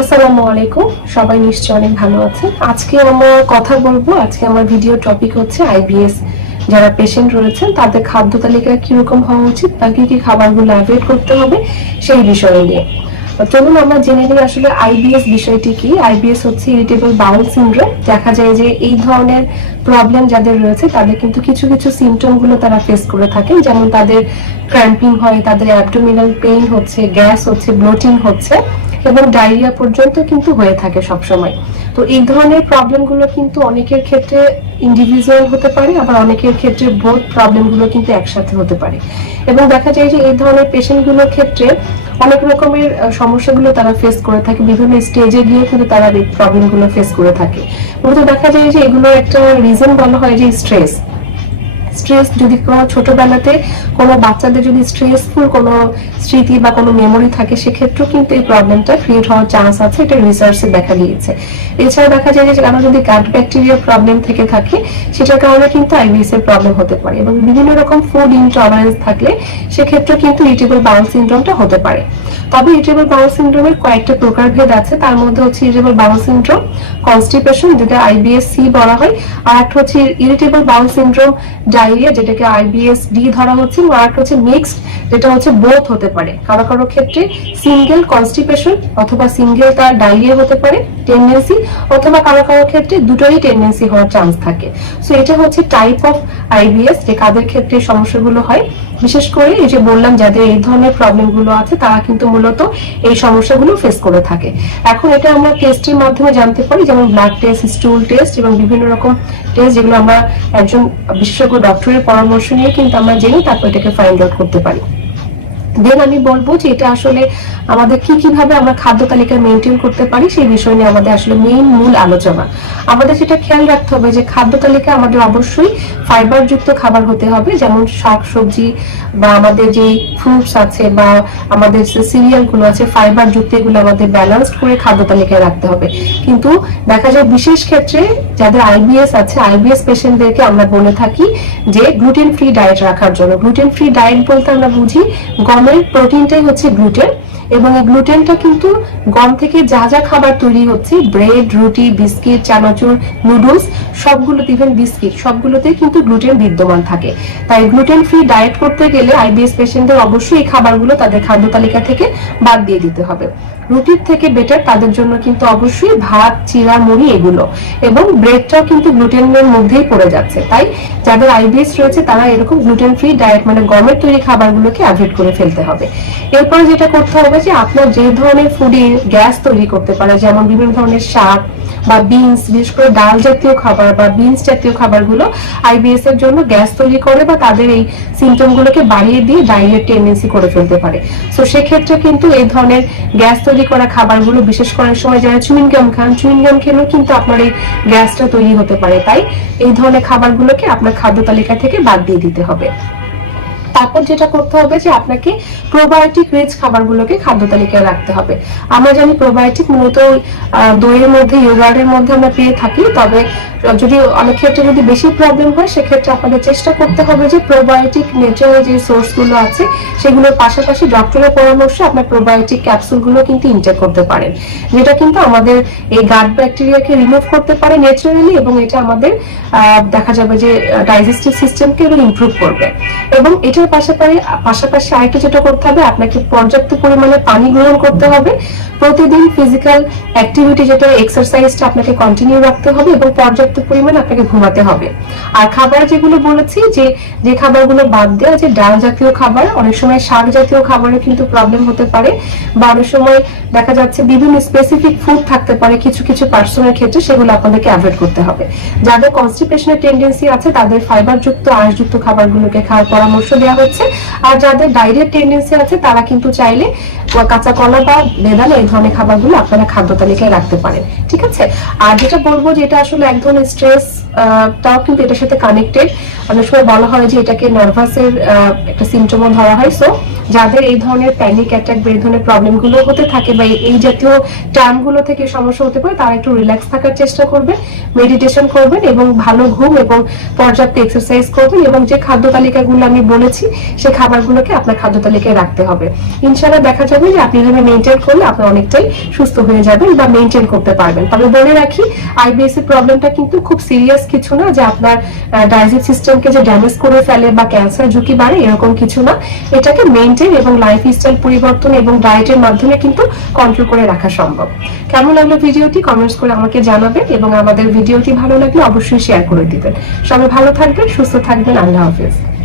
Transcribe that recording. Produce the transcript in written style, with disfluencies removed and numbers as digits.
আসসালামু আলাইকুম, সবাই নিশ্চয়ই অনেক ভালো আছেন। আজকে আমরা কথা বলবো, আজকে আমার ভিডিও টপিক হচ্ছে আইবিএস যারা পেশেন্ট রয়েছেন তাদের খাদ্য তালিকা কিরকম হওয়া উচিত বা কি কি খাবারগুলো অ্যাভয়েড করতে হবে সেই বিষয় নিয়ে। চলুন আমরা জেনে নিই আসলে আইবিএস বিষয়টি কি। আইবিএস হচ্ছে ইরিটেবল বাউল সিনড্রোম। দেখা যায় যে এই ধরনের প্রবলেম যাদের রয়েছে তাদের কিন্তু কিছু কিছু সিমটম গুলো তারা ফেস করে থাকেন, যেমন তাদের ক্র্যাম্পিং হয়, তাদের অ্যাবডোমিনাল পেইন হচ্ছে, গ্যাস হচ্ছে, ব্লোটিং হচ্ছে এবং ডায়রিয়া পর্যন্ত কিন্তু হয়ে থাকে সব সময়। তো এই ধরনের প্রবলেমগুলো কিন্তু অনেকের ক্ষেত্রে ইন্ডিভিজুয়াল হতে পারে, আবার অনেকের ক্ষেত্রে বোথ প্রবলেমগুলো কিন্তু একসাথে হতে পারে। এবং দেখা যায় যে এই ধরনের পেশেন্টগুলোর ক্ষেত্রে অনেক রকমের সমস্যাগুলো তারা ফেস করে থাকে, বিভিন্ন স্টেজে গিয়ে কিন্তু তারা এই প্রবলেমগুলো ফেস করে থাকে। মূলত দেখা যায় যে এগুলো একটা রিজন বলা হয় যে স্ট্রেস। স্ট্রেস যদি কোনো ছোটবেলাতে কোনো বাচ্চাদের যদি স্ট্রেসফুল কোনো স্মৃতি বা কোনো মেমোরি থাকে, সেক্ষেত্রেও কিন্তু এই প্রবলেমটা ক্রিয়েট হওয়ার চান্স আছে, এটা রিসার্চে দেখা গিয়েছে। এছাড়া দেখা যায় যে কারণ যদি গাট ব্যাকটেরিয়া প্রবলেম থেকে থাকে, সেটার কারণে কিন্তু আইবিএস এর প্রবলেম হতে পারে। এবং বিভিন্ন রকম ফুড ইনটলারেন্স থাকলে সেক্ষেত্রে কিন্তু ইরিটেবল বাউল সিনড্রোমটা হতে পারে। তবে ইরিটেবল বাউল সিনড্রোমের কয়েকটা প্রকারভেদ আছে, তার মধ্যে হচ্ছে ইরিটেবল বাউল সিনড্রোম, কনস্টিপেশন যেটা আইবিএস সি বলা হয়, আর একটা হচ্ছে ইরিটেবল বাউল সিনড্রোম ডায়রিয়া যেটাকে আইবিএস ডি ধরা হচ্ছে, আর একটা হচ্ছে মিক্সড যেটা হচ্ছে বোথ হতে পারে। কারো কারো ক্ষেত্রে সিঙ্গেল কনস্টিপেশন অথবা সিঙ্গেল তার ডায়রিয়া হতে পারে টেন্ডেন্সি, অথবা কারো কারো ক্ষেত্রে দুটোই টেন্ডেন্সি হওয়ার চান্স থাকে। সো এটা হচ্ছে টাইপ অফ আইবিএস, যে কাদের ক্ষেত্রে সমস্যাগুলো হয়। বিশেষ করে এই যে বললাম যাদের এই ধরনের প্রবলেম গুলো আছে তারা কিন্তু মূলত এই সমস্যাগুলো ফেস করে থাকে। এখন এটা আমরা টেস্টের মাধ্যমে জানতে পারি, যেমন ব্লাড টেস্ট, স্টুল টেস্ট এবং বিভিন্ন রকম টেস্ট, যেগুলো আমরা একজন বিশেষজ্ঞ ডক্টরের পরামর্শ নিয়ে কিন্তু আমরা জেনে তারপর এটাকে ফাইন্ড আউট করতে পারি। দেন আমি বলবো যে এটা আসলে আমাদের কিভাবে আমরা খাদ্য তালিকা মেনটেন করতে পারি সেই বিষয় নিয়ে আমাদের আসলে মূল আলোচনা। আমাদের সেটা খেয়াল রাখতে হবে যে খাদ্য তালিকা আমাদের অবশ্যই ফাইবার যুক্ত খাবার হতে হবে, যেমন শাক সবজি বা আমাদের যে ফ্রুটস আছে বা আমাদের যে সিরিয়াল গুলো আছে ফাইবার যুক্ত, এগুলো আমাদের ব্যালেন্সড করে খাদ্য তালিকায় রাখতে হবে। কিন্তু দেখা যায় বিশেষ ক্ষেত্রে যাদের আইবিএস আছে, আইবিএস পেশেন্টদেরকে আমরা বলে থাকি যে গ্লুটেন ফ্রি ডায়েট রাখার জন্য। গ্লুটেন ফ্রি ডায়েট বলতে আমরা বুঝি গমের প্রোটিনটাই হচ্ছে গ্লুটেন, এবং এই গ্লুটেনটা কিন্তু গম থেকে যা যা খাবার তৈরি হচ্ছে, ব্রেড, রুটি, বিস্কিট, চানাচুর, নুডলস, সবগুলোতে, ইভেন বিস্কিট, সবগুলোতে কিন্তু গ্লুটেন বিদ্যমান থাকে। তাই গ্লুটেন ফ্রি ডায়েট করতে গেলে আইবিএস পেশেন্টদের অবশ্যই এই খাবারগুলো তাদের খাদ্য তালিকা থেকে বাদ দিয়ে দিতে হবে। রুটির থেকে বেটার তাদের জন্য কিন্তু অবশ্যই ভাত, চিরা, মুড়ি এগুলো, এবং ব্রেডটাও কিন্তু গ্লুটেনের মধ্যেই পড়ে যাচ্ছে। তাই যাদের আইবিএস রয়েছে তারা এরকম গ্লুটেন ফ্রি ডায়েট মানে গমের তৈরি খাবারগুলোকে অ্যাভয়েড করে ফেলতে হবে। এরপরে যেটা করতে হবে যে আপনার যে ধরনের ফুডে গ্যাস তৈরি করতে পারে, যেমন বিভিন্ন ধরনের শাক বা বিনস, বিশেষ করে ডাল জাতীয় খাবার বা বিনস জাতীয় খাবারগুলো আইবিএস এর জন্য গ্যাস তৈরি করে বা তাদের এই সিমটম গুলোকে বাড়িয়ে দিয়ে ডায়রিয়ার টেন্ডেন্সি করে ফেলতে পারে। তো সেক্ষেত্রে কিন্তু এই ধরনের গ্যাস তৈরি করা খাবারগুলো, বিশেষ করে সময় যারা চুইং গাম খান, চুইং গাম খেলেও কিন্তু আপনার এই গ্যাসটা তৈরি হতে পারে। তাই এই ধরনের খাবারগুলোকে আপনার খাদ্য তালিকা থেকে বাদ দিয়ে দিতে হবে। তারপর যেটা করতে হবে যে আপনাকে প্রোবায়োটিক রিচ খাবারগুলোকে খাদ্য তালিকায় রাখতে হবে। আমরা জানি প্রোবায়োটিক মূলত দইয়ের মধ্যে, ইয়োগার্টের মধ্যে আমরা পেয়ে থাকি। তবে যদি অনেক ক্ষেত্রে যদি বেশি প্রবলেম হয়, সেক্ষেত্রে আপনাদের চেষ্টা করতে হবে যে প্রোবায়োটিক ন্যাচারাল যে সোর্স গুলো আছে সেগুলোর পাশাপাশি ডক্টরের পরামর্শে আপনার প্রোবায়োটিক ক্যাপসুল গুলো কিন্তু ইনটেক করতে পারেন, যেটা কিন্তু আমাদের এই গাট ব্যাকটেরিয়াকে রিমুভ করতে পারে ন্যাচারালি, এবং এটা আমাদের দেখা যাবে যে ডাইজেস্টিভ সিস্টেমকে ইমপ্রুভ করবে। এবং এটার পাশাপাশি আরেকটা যেটা করতে হবে, আপনাকে পর্যাপ্ত পরিমাণে পানি গ্রহণ করতে হবে। প্রতিদিন ফিজিক্যাল অ্যাক্টিভিটি যেটা এক্সারসাইজটা আপনাকে কন্টিনিউ রাখতে হবে, এবং পর্যাপ্ত পরিমাণে আপনাকে ঘুমাতে হবে। আর খাবার যেগুলো বলেছি, যে খাবারগুলো বাদ দেওয়া, যে ডাল জাতীয় খাবার, অনেক সময় শাক জাতীয় খাবারে কিন্তু প্রবলেম হতে পারে, বা অনেক সময় দেখা যাচ্ছে বিভিন্ন স্পেসিফিক ফুড থাকতে পারে কিছু কিছু পার্সনের ক্ষেত্রে, সেগুলো আপনাদেরকে অ্যাভয়েড করতে হবে। যাদের কনস্টিপেশনের টেন্ডেন্সি আছে তাদের ফাইবার যুক্ত, আঁশযুক্ত খাবারগুলোকে খাওয়ার পরামর্শ দেওয়া হচ্ছে। আর যাদের ডায়রিয়ার টেন্ডেন্সি আছে তারা কিন্তু চাইলে কাঁচা কলা বা বেদানা এই ধরনের খাবারগুলো আপনারা খাদ্য তালিকায় রাখতে পারেন। ঠিক আছে। আর যেটা বলবো যে এটা আসলে এক ধরনের স্ট্রেস তাও কিন্তু এটার সাথে কানেক্টেড। অনেক সময় বলা হয় যে এটাকে নার্ভাসের একটা সিমটমও ধরা হয়। সো যাদের এই ধরনের প্যানিক অ্যাটাক বা এই ধরনের প্রবলেমগুলো হতে থাকে বা এই জাতীয় টার্মগুলো থেকে সমস্যা হতে পারে, তারা একটু রিল্যাক্স থাকার চেষ্টা করবেন, মেডিটেশন করবেন এবং ভালো ঘুম এবং পর্যাপ্ত এক্সারসাইজ করবেন, এবং যে খাদ্য তালিকাগুলো আমি বলেছি সেই খাবারগুলোকে আপনার খাদ্য তালিকায় রাখতে হবে। ইনশাআল্লাহ দেখা যাবে যে আপনি এভাবে মেনটেন করলে আপনি অনেকটাই সুস্থ হয়ে যাবেন বা মেনটেন করতে পারবেন। তবে বলে রাখি, আইবিএস এর প্রবলেমটা কিন্তু খুব সিরিয়াস কিছু না, যে আপনার ডাইজেস্টিভ সিস্টেমকে যে ড্যামেজ করে ফেলে বা ক্যান্সার ঝুঁকি বাড়ে, এরকম কিছু না। এটাকে মেনটেন এবং লাইফস্টাইল পরিবর্তন এবং ডায়েটের মাধ্যমে কিন্তু কন্ট্রোল করে রাখা সম্ভব। কেমন লাগলো ভিডিওটি কমেন্টস করে আমাকে জানাবেন, এবং আমাদের ভিডিওটি ভালো লাগলে অবশ্যই শেয়ার করে দিবেন। সবাই ভালো থাকবেন, সুস্থ থাকবেন। আল্লাহ হাফেজ।